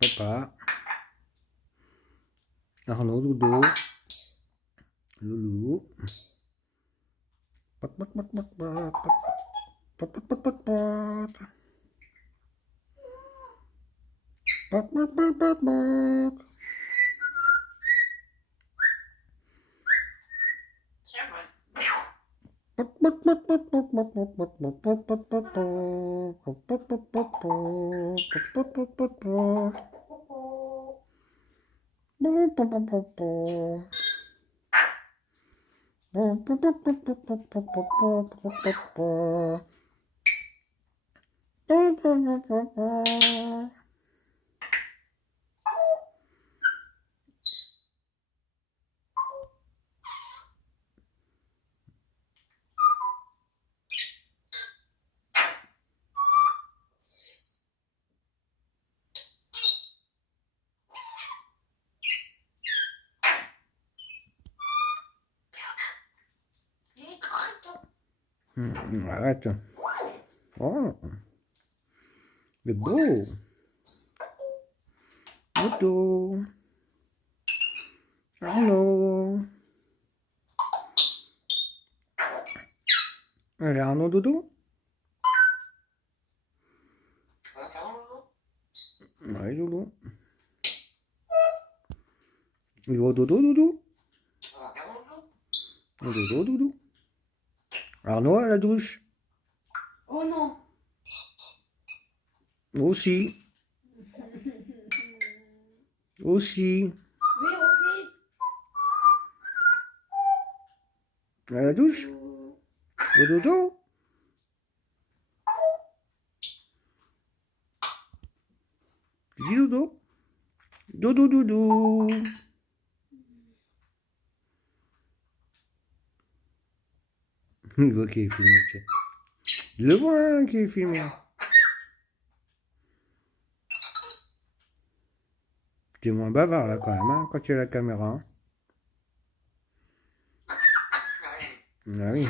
Papa, Arnaud, Doudou, Loulou, pat pat pat pat pat pat pat pat pat pat pat pat pat pat pat. Arrête. Oh, le beau. Dodo. Arnaud. Allez, Arnaud, Dodo. Allez, Dodo. Il va au dodo, Dodo. Au dodo, Dodo. Arnaud à la douche. Oh non. Aussi. Aussi. Oui, oui. À la douche. Au dodo. Tu dis dodo. Dodo, dodo. Il voit qu'il est filmé. Tiens. Il le voit hein, qu'il est filmé. Tu es moins bavard là quand même, hein, quand tu as la caméra. Hein. Ah oui.